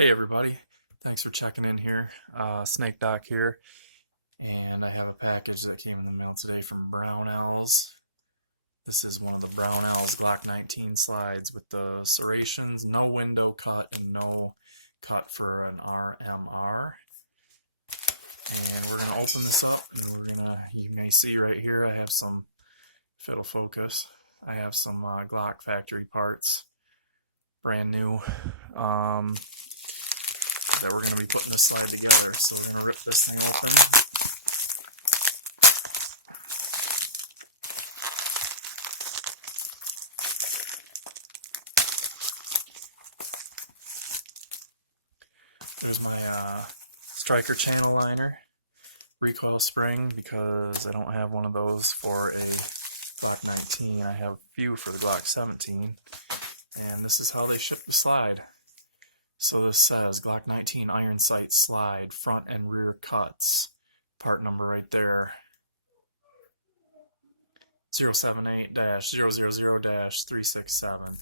Hey everybody, thanks for checking in here. Snake Doc here, and I have a package that came in the mail today from Brownell's. This is one of the Brownell's Glock 19 slides with the serrations, no window cut, and no cut for an RMR. And we're going to open this up, and you may see right here, I have some, if it'll focus, I have some Glock factory parts, brand new. That we're going to be putting this slide together. So we're going to rip this thing open. There's my striker channel liner, recoil spring, because I don't have one of those for a Glock 19. I have a few for the Glock 17. And this is how they ship the slide. So this says Glock 19 iron sight slide, front and rear cuts, part number right there, 078-000-367.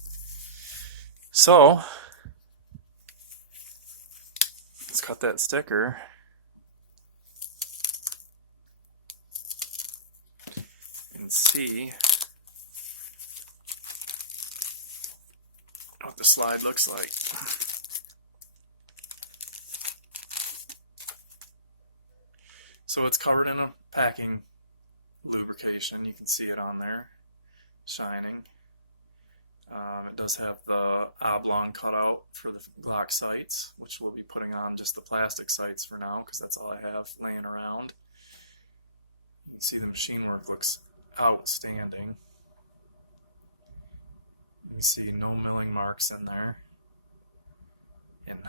So let's cut that sticker. And see what the slide looks like. So it's covered in a packing lubrication. You can see it on there, shining. It does have the oblong cutout for the Glock sights, which we'll be putting on just the plastic sights for now, because that's all I have laying around. You can see the machine work looks outstanding. You can see no milling marks in there. And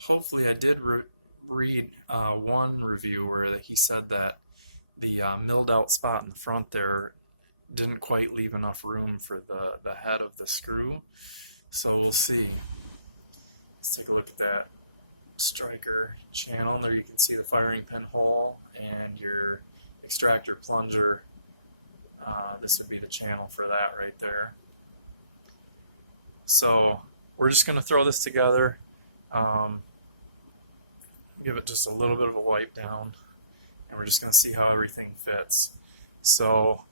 hopefully I did read one review where he said that the milled out spot in the front there didn't quite leave enough room for the head of the screw. So we'll see. Let's take a look at that striker channel. There you can see the firing pin hole and your extractor plunger. This would be the channel for that right there. So we're just going to throw this together. Give it just a little bit of a wipe down, and we're just going to see how everything fits. So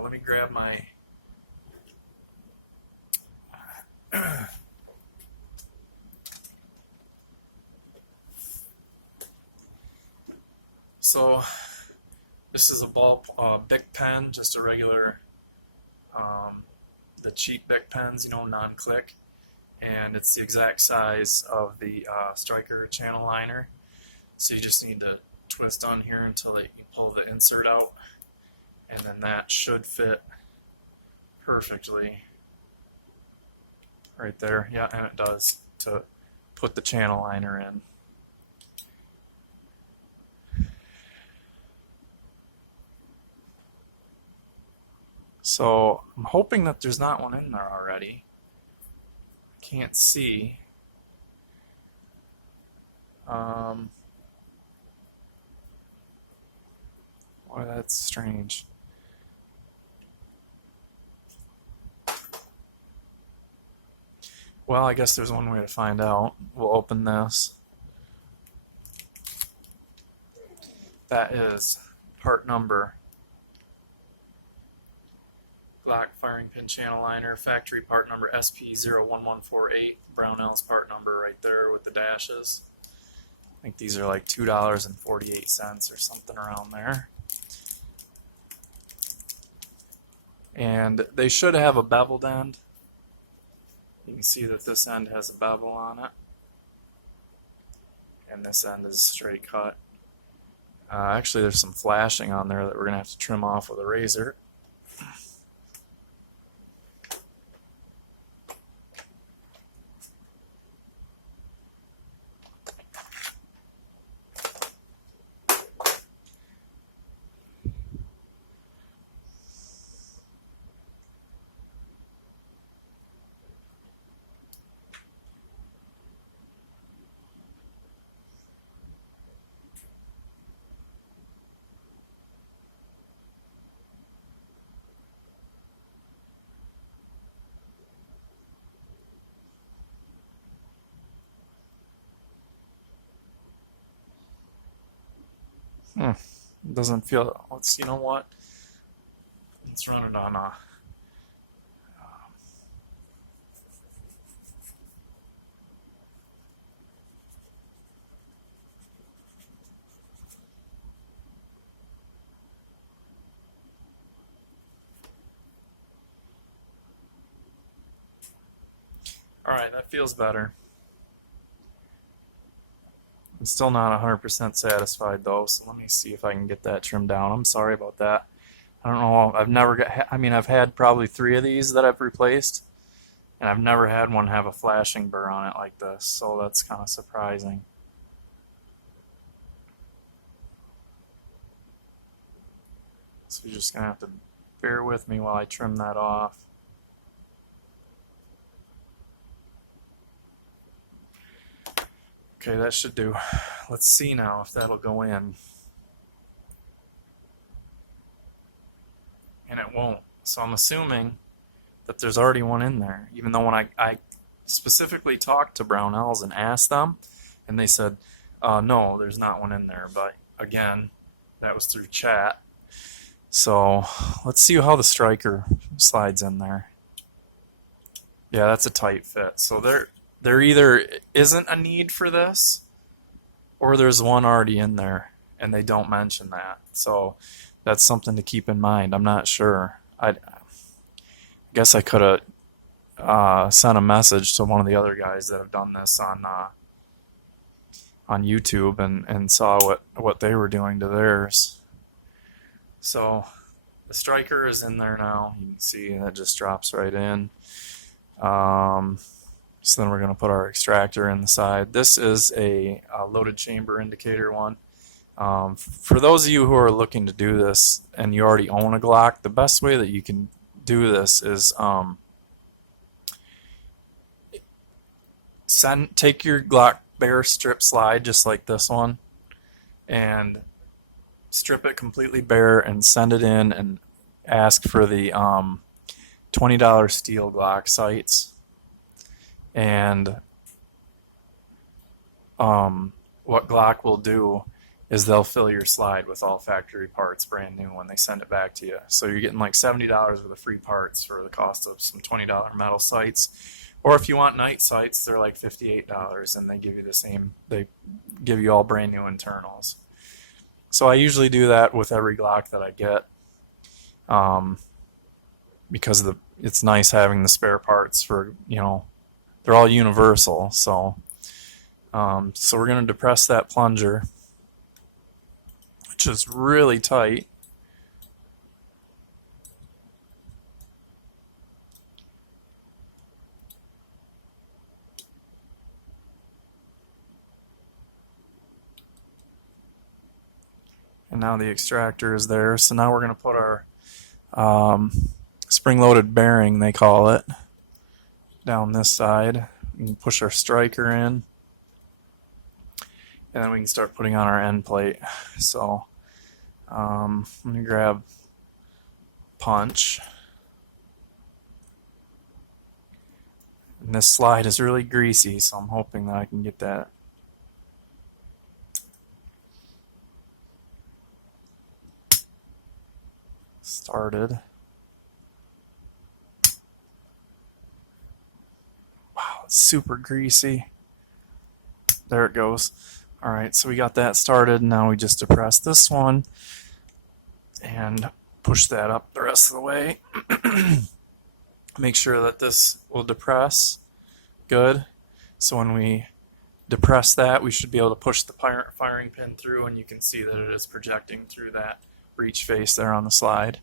let me grab my so this is a ball Bic pen, just a regular the cheap Bic pens, you know, non-click, and it's the exact size of the striker channel liner. So you just need to twist on here until you pull the insert out, and then that should fit perfectly right there. Yeah, and it does, to put the channel liner in. So I'm hoping that there's not one in there already. Can't see. Boy, that's strange. Well, I guess there's one way to find out. We'll open this. That is part number. Glock firing pin channel liner, factory part number SP01148. Brownell's part number right there with the dashes. I think these are like $2.48 or something around there. And they should have a beveled end. You can see that this end has a bevel on it, and this end is straight cut. Actually, there's some flashing on there that we're going to have to trim off with a razor. It doesn't feel. You know what? Let's run it on a. Alright, that feels better. I'm still not 100% satisfied though, so let me see if I can get that trimmed down. I'm sorry about that. I don't know. I've never got. I mean, I've had probably 3 of these that I've replaced, and I've never had one have a flashing burr on it like this, so that's kind of surprising. So you're just gonna have to bear with me while I trim that off. Okay, that should do. Let's see now if that'll go in. And it won't. So I'm assuming that there's already one in there, even though when I specifically talked to Brownells and asked them, and they said, no, there's not one in there. But again, that was through chat. So let's see how the striker slides in there. Yeah, that's a tight fit. So there either isn't a need for this, or there's one already in there, and they don't mention that. So that's something to keep in mind. I'm not sure. I guess I could have sent a message to one of the other guys that have done this on YouTube and saw what they were doing to theirs. So the striker is in there now. You can see that just drops right in. So then we're going to put our extractor in the side. This is a loaded chamber indicator one. For those of you who are looking to do this and you already own a Glock, the best way that you can do this is take your Glock bare strip slide just like this one and strip it completely bare and send it in and ask for the $20 steel Glock sights. And what Glock will do is they'll fill your slide with all factory parts brand new when they send it back to you. So you're getting like $70 worth of free parts for the cost of some $20 metal sights. Or if you want night sights, they're like $58 and they give you the same, they give you all brand new internals. So I usually do that with every Glock that I get because it's nice having the spare parts for, they're all universal. So we're going to depress that plunger, which is really tight. And now the extractor is there. So now we're going to put our spring-loaded bearing, they call it, down this side. We can push our striker in. And then we can start putting on our end plate. So I'm going to grab punch. And this slide is really greasy, so I'm hoping that I can get that started. Wow, it's super greasy. There it goes. Alright, so we got that started. Now we just depress this one and push that up the rest of the way. Make sure that this will depress good. So when we depress that, we should be able to push the firing pin through, and you can see that it is projecting through that breech face there on the slide.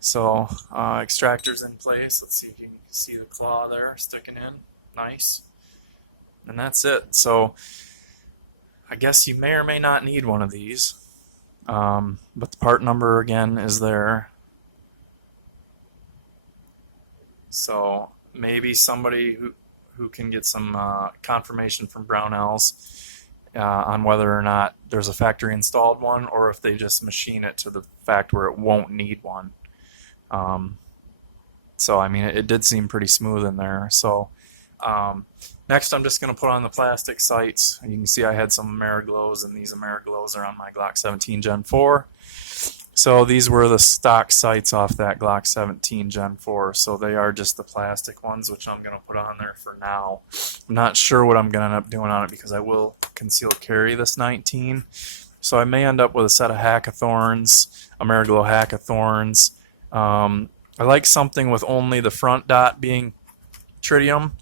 So extractor's in place. Let's see if you can see the claw there sticking in. Nice. And that's it. So I guess you may or may not need one of these. But the part number again is there. So maybe somebody who can get some confirmation from Brownells on whether or not there's a factory installed one, or if they just machine it to the fact where it won't need one. So I mean, it did seem pretty smooth in there. So Next, I'm just going to put on the plastic sights. You can see I had some Ameriglows, and these Ameriglows are on my Glock 17 Gen 4. So these were the stock sights off that Glock 17 Gen 4. So they are just the plastic ones, which I'm going to put on there for now. I'm not sure what I'm going to end up doing on it because I will conceal carry this 19. So I may end up with a set of Hackathorns, Ameriglow Hackathorns. I like something with only the front dot being tritium.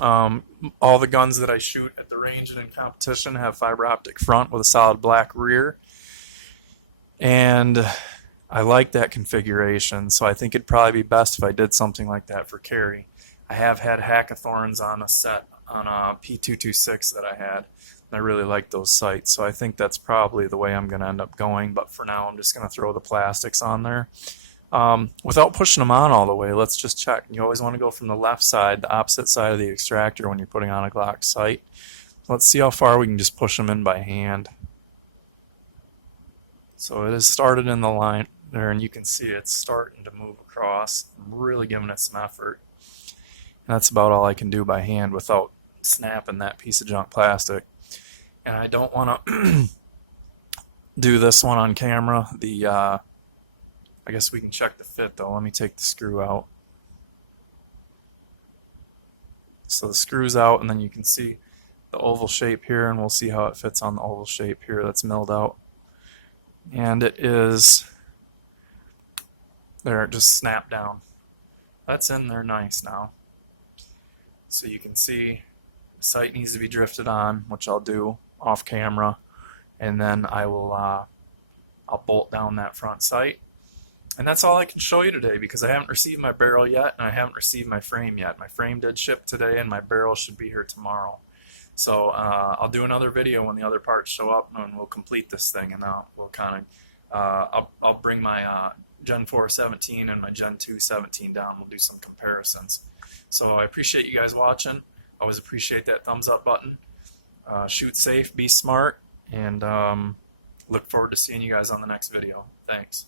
All the guns that I shoot at the range and in competition have fiber optic front with a solid black rear. And I like that configuration, so I think it'd probably be best if I did something like that for carry. I have had Hackathorns on a set on a P226 that I had, and I really like those sights, so I think that's probably the way I'm going to end up going, but for now I'm just going to throw the plastics on there. Without pushing them on all the way, let's just check. You always want to go from the left side, the opposite side of the extractor when you're putting on a Glock sight. Let's see how far we can just push them in by hand. So it has started in the line there, and you can see it's starting to move across. I'm really giving it some effort. And that's about all I can do by hand without snapping that piece of junk plastic. And I don't want to do this one on camera. I guess we can check the fit though. Let me take the screw out. So the screw's out, and then you can see the oval shape here, and we'll see how it fits on the oval shape here that's milled out. And it is there, it just snapped down. That's in there nice now. So you can see the sight needs to be drifted on, which I'll do off camera, and then I will I'll bolt down that front sight. And that's all I can show you today because I haven't received my barrel yet and I haven't received my frame yet. My frame did ship today and my barrel should be here tomorrow. So I'll do another video when the other parts show up and we'll complete this thing, and we'll kind of I'll bring my Gen 4 17 and my Gen 2 17 down. We'll do some comparisons. So I appreciate you guys watching. I always appreciate that thumbs up button. Shoot safe, be smart, and look forward to seeing you guys on the next video. Thanks.